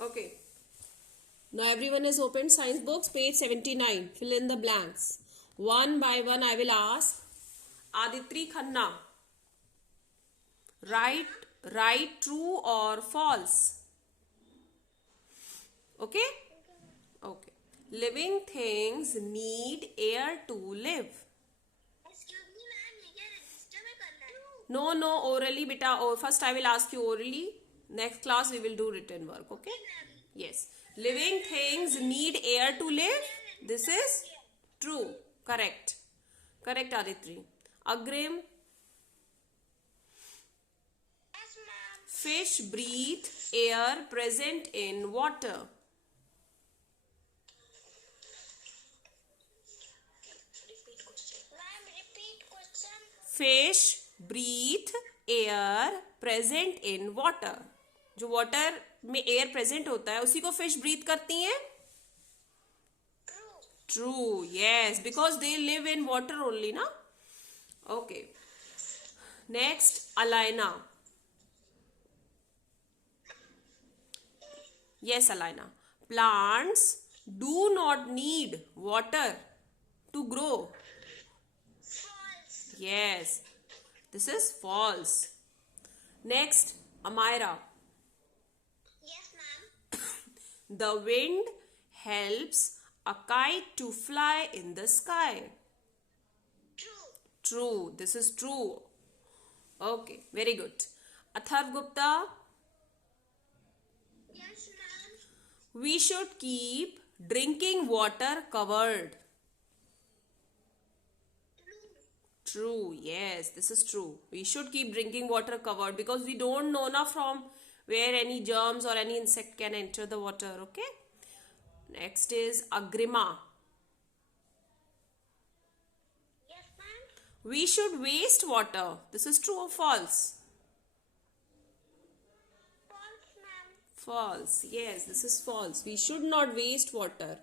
Okay. Now everyone has opened science books, page 79. Fill in the blanks. One by one I will ask. Aditri Khanna. Write true or false. Okay? Okay. Living things need air to live. No, orally beta. Oh, first I will ask you orally. Next class we will do written work. Okay? Yes. Living things need air to live. This is true. Correct. Correct, Aditri. Agrim. Fish breathe air present in water. Fish breathe air present in water. जो water में air present होता है उसी को fish breathe करती हैं. True, yes, because they live in water only, na? Okay. Next, Alaina. Yes, Alaina. Plants do not need water to grow. Yes, this is false. Next, Amira. Yes, ma'am. The wind helps a kite to fly in the sky. True. True, this is true. Okay, very good. Atharv Gupta. Yes, ma'am. We should keep drinking water covered. True, yes, this is true. We should keep drinking water covered because we don't know na from where any germs or any insect can enter the water, okay? Next is Agrima. Yes, ma'am. We should waste water. This is true or false? False, ma'am. False, yes, this is false. We should not waste water.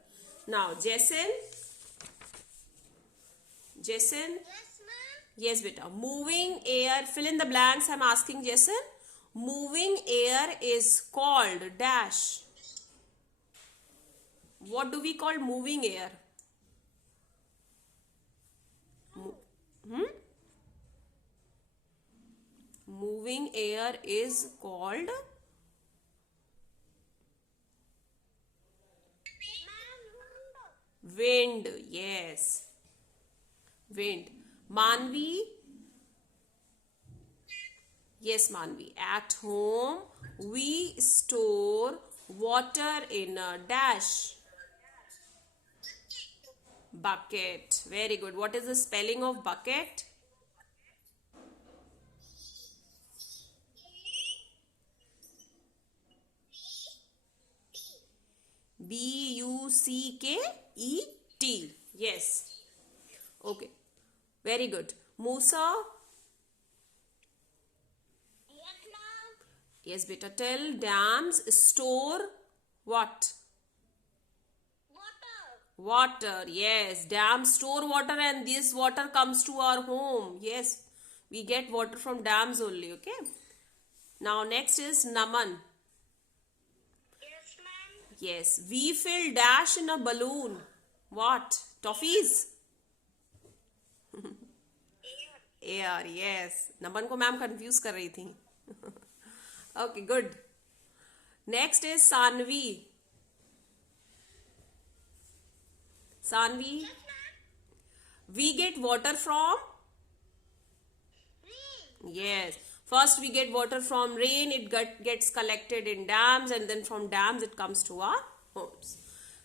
Now, Jason. Jason. Yes, ma'am. Yes, beta. Moving air, fill in the blanks. I'm asking Jason. Moving air is called dash. What do we call moving air? Moving air is called wind. Yes. Wind. Manvi. Yes, Manvi. At home, we store water in a dash. Bucket. Very good. What is the spelling of bucket? Bucket. Yes. Okay. Very good. Musa. Yes, ma'am. Yes, beta. Tell dams store what? Water. Yes. Dams store water and this water comes to our home. Yes. We get water from dams only. Okay. Now next is Naman. Yes, ma'am. Yes. We fill dash in a balloon. What? Toffees? Air. Yes. Naman को ma'am confuse कर रही थी. Okay, good. Next is Sanvi. Sanvi. Yes, ma'am. We get water from? Rain. Yes. First we get water from rain. It gets collected in dams and then from dams it comes to our homes.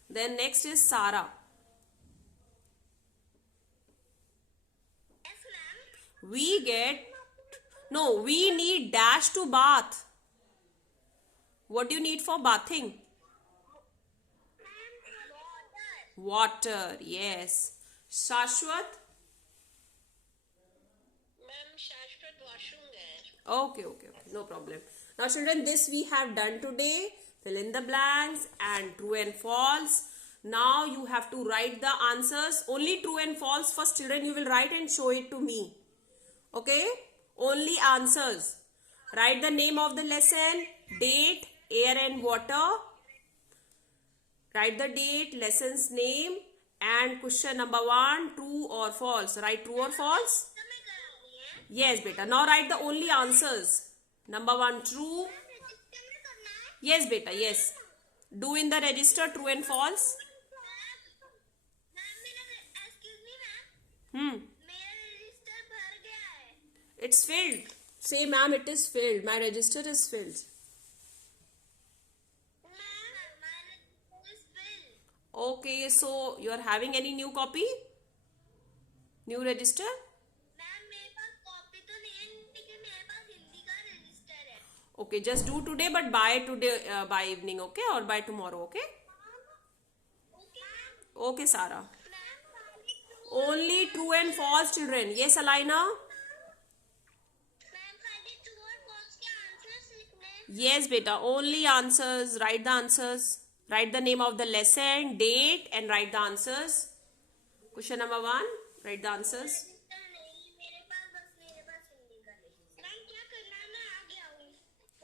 Then next is Sara. Yes, ma'am. We need dash to bath. What do you need for bathing? Water, yes. Shashwat? Ma'am, Shashwat washroom there. Okay, no problem. Now children, this we have done today. Fill in the blanks and true and false. Now you have to write the answers. Only true and false first, children, you will write and show it to me. Okay? Only answers. Write the name of the lesson, date, air and water, Write the date, lesson's name, and question number 1, true or false. Write true or false. समय करानी है Yes, beta. Now write the only answers. Number 1, true. Register में करना है Yes, beta. Yes. Do in the register true and false. Ma'am मेरा excuse me ma'am मेरा register भर गया है It's filled. Say, ma'am, it is filled. My register is filled. Ma'am my register is fill Okay, so you are having any new copy? New register? Ma'am मेरे पास copy तो नहीं है लेकिन मेरे पास हिंदी का रजिस्टर है Okay, just do today, but by today, by evening, okay, or by tomorrow, okay? Okay Okay, Sarah. Ma'am Only true and false, children. Yes, Alina. Ma'am खाली true और फॉल्स के आंसर्स लिखने हैं Yes, beta. Only answers. Write the answers. Write the name of the lesson, date, and write the answers. Question number 1. Write the answers. Register नहीं मेरे पास हिंदी का register ma'am क्या करना है मैं आ गया हूँ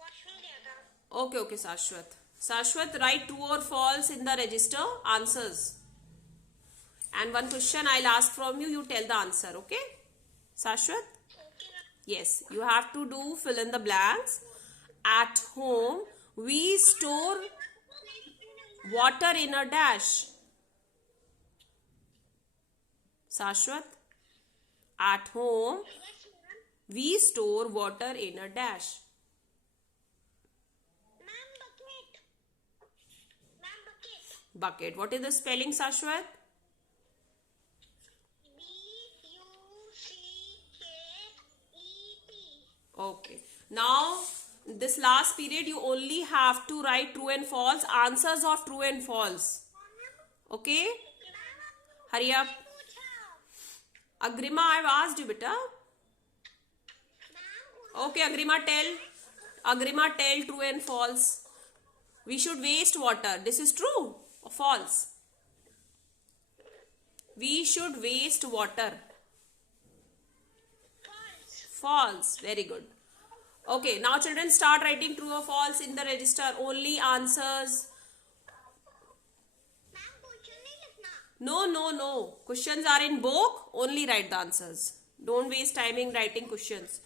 वॉशरूम गया था Okay, okay, Sashwat. Sashwat, write true or false in the register. Answers. And one question I'll ask from you. You tell the answer, okay? Sashwat? Okay ma'am Yes, you have to do fill in the blanks. At home, we store water in a dash. Sashwat? At home, we store water in a dash. Ma'am bucket ma'am bucket Bucket. What is the spelling, Sashwat? BUCKET Okay. Now, this last period, you only have to write true and false, answers of true and false. Okay? Hurry up. Agrima, I've asked you, beta. Okay, Agrima, tell. Agrima, tell true and false. We should waste water. This is true or false? We should waste water. False. Very good. Okay, now children start writing true or false in the register. Only answers. Ma'am question नहीं लिखना No, no, no. Questions are in book. Only write the answers. Don't waste time in writing questions.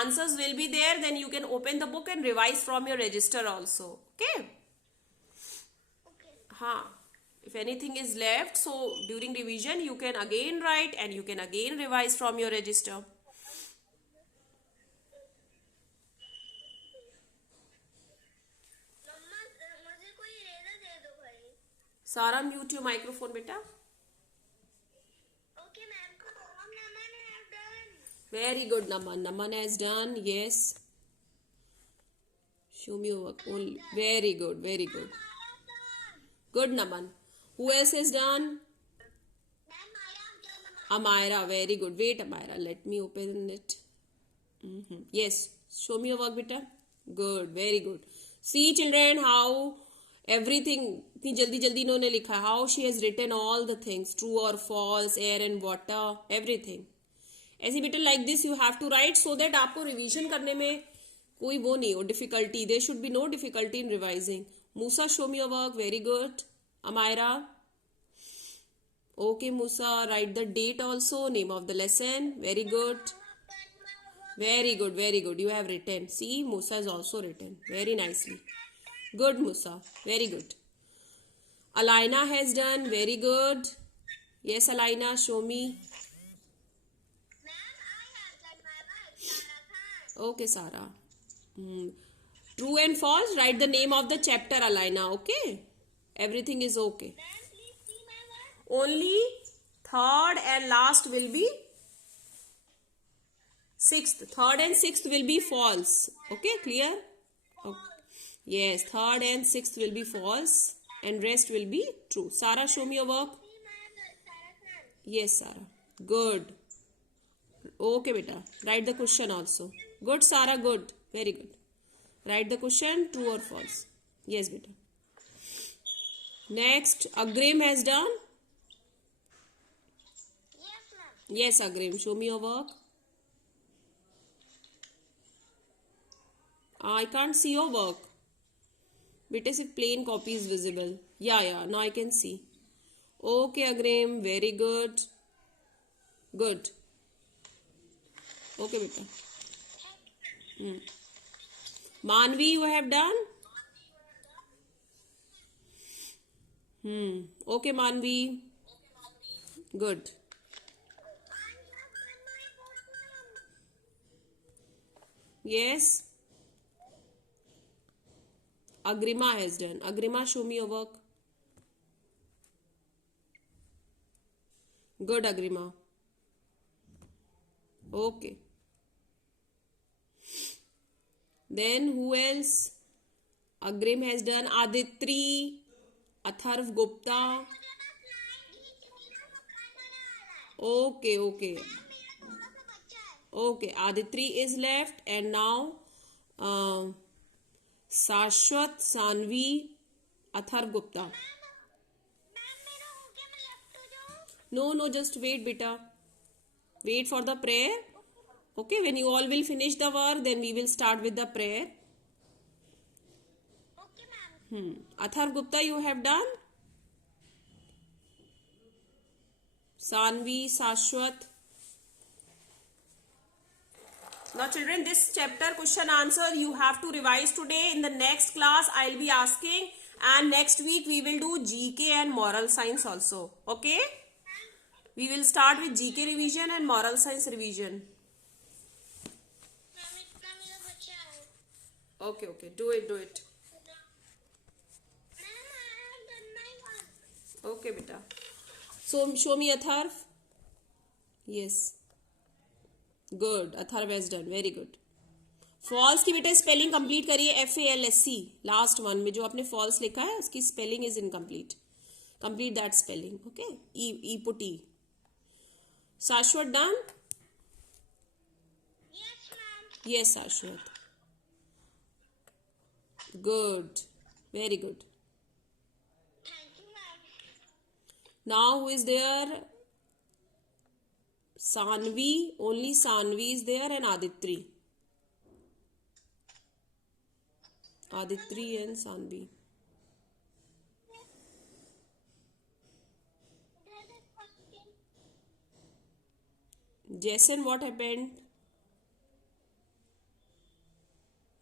Answers will be there. Then you can open the book and revise from your register also. Okay? Huh. If anything is left, so during revision you can again write and you can again revise from your register. मम्मा मुझे कोई eraser दे दो भाई Sara, mute your microphone, beta. Okay ma'am हम Naman have done Very good, Naman. Naman has done. Yes. Show me your work. Only. Very good. Very good. Good, Naman. Who else has done? Ma'am I have done Amira. Very good. Wait, Amira. Let me open it. Yes. Show me your work, beta. Good. Very good. See, children, how everything. इतनी जल्दी जल्दी इन्होंने लिखा है. How she has written all the things. True or false, air and water. Everything. ऐसे बेटे like this you have to write so that आपको revision करने में कोई वो नहीं हो difficulty there should be no difficulty in revising Musa show me your work very good Amaira okay Musa write the date also name of the lesson very good you have written see Musa has also written very nicely good Musa very good Alaina has done very good yes Alaina show me ma'am I have done my work सारा Khan Okay, Sarah. True and false. Write the name of the chapter, Alaina. Okay. Everything is okay. Ma'am please see my work Only third and last will be sixth. Third and sixth will be false. Okay, clear? Okay. Yes, third and sixth will be false, and rest will be true. Sarah, show me your work. See my work सारा Khan Yes, Sarah. Good. Okay, beta. Write the question also. Good, Sarah. Good. Very good. Write the question, true or false. Yes, beta. Next, Agrim has done. Yes ma'am Yes, Agrim. Show me your work. I can't see your work. बेटे सिर्फ plane copy is visible. या now I can see. Okay अग्रिम, very good. Good. Okay बेटा. मानवी, you have done? Okay, Manvi. Good. Yes. Agrima has done. Agrima, show me your work. Good, Agrima. Okay. Then who else? Agrim has done. Aditri, Atharv Gupta. Okay, okay. Okay, Aditri is left, and now Sashwat, Sanvi, Atharv Gupta. No, just wait, beta. Wait for the prayer. Okay, when you all will finish the work, then we will start with the prayer. Atharv Gupta, you have done? Sanvi, Sashwat. Now children, this chapter question answer you have to revise today. In the next class, I will be asking, and next week we will do GK and moral science also. Okay? We will start with GK revision and moral science revision. Okay, do it. Okay, beta. So show me Atharv. Yes. Good. Atharv has done. Very good. False की बेटा spelling complete करिए. FALSC last one में जो आपने false लिखा है उसकी spelling is incomplete. Complete that spelling. Okay. E put E. Shashwat done? Yes, ma'am. Yes, Shashwat. Good. Very good. Thank you, ma'am. Now who is there? Sanvi. Only Sanvi is there and Aditri. Aditri and Sanvi. Jason, what happened?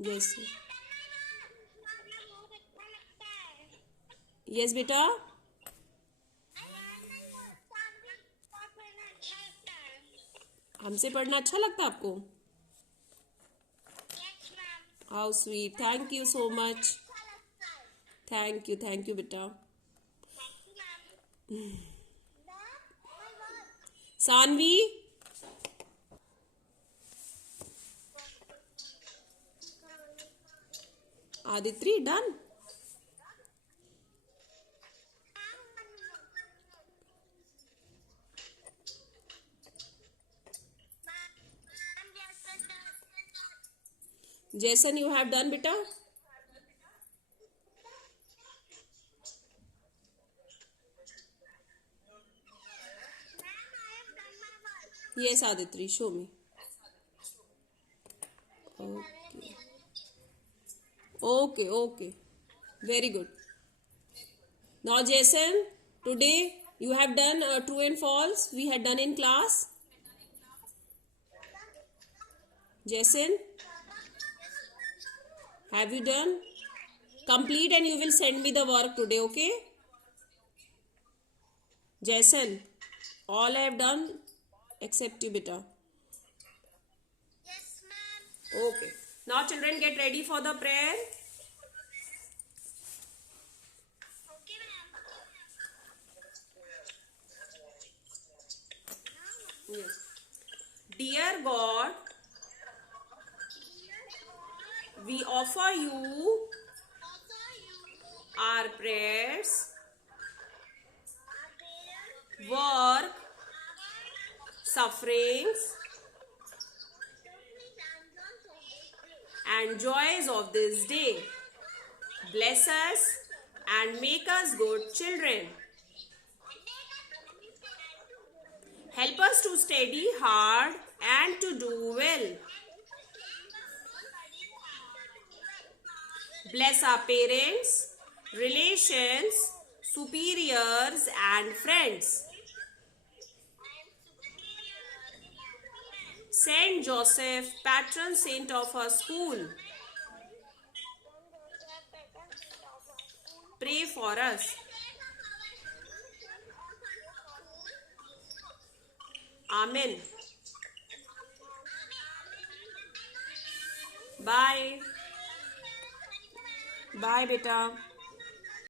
Jason. Yes, beta. हमसे पढ़ना अच्छा लगता है आपको? How sweet. Thank you so much. Thank you, beta. Sanvi. Aditri, done? Jason, you have done, beta? Yes, Aditri, show me. Okay. Very good. Now, Jason, today you have done true and false. We had done in class. Jason, have you done? Complete and you will send me the work today, okay? Jason, all I have done except you, beta. Yes, ma'am. Okay. Now, children, get ready for the prayer. Okay, ma'am. Yes. Dear God, we offer you our prayers, work, sufferings, and joys of this day. Bless us and make us good children. Help us to study hard and to do well. Bless our parents, relations, superiors, and friends. Saint Joseph, patron saint of our school, pray for us. Amen. Bye. Bye, beta.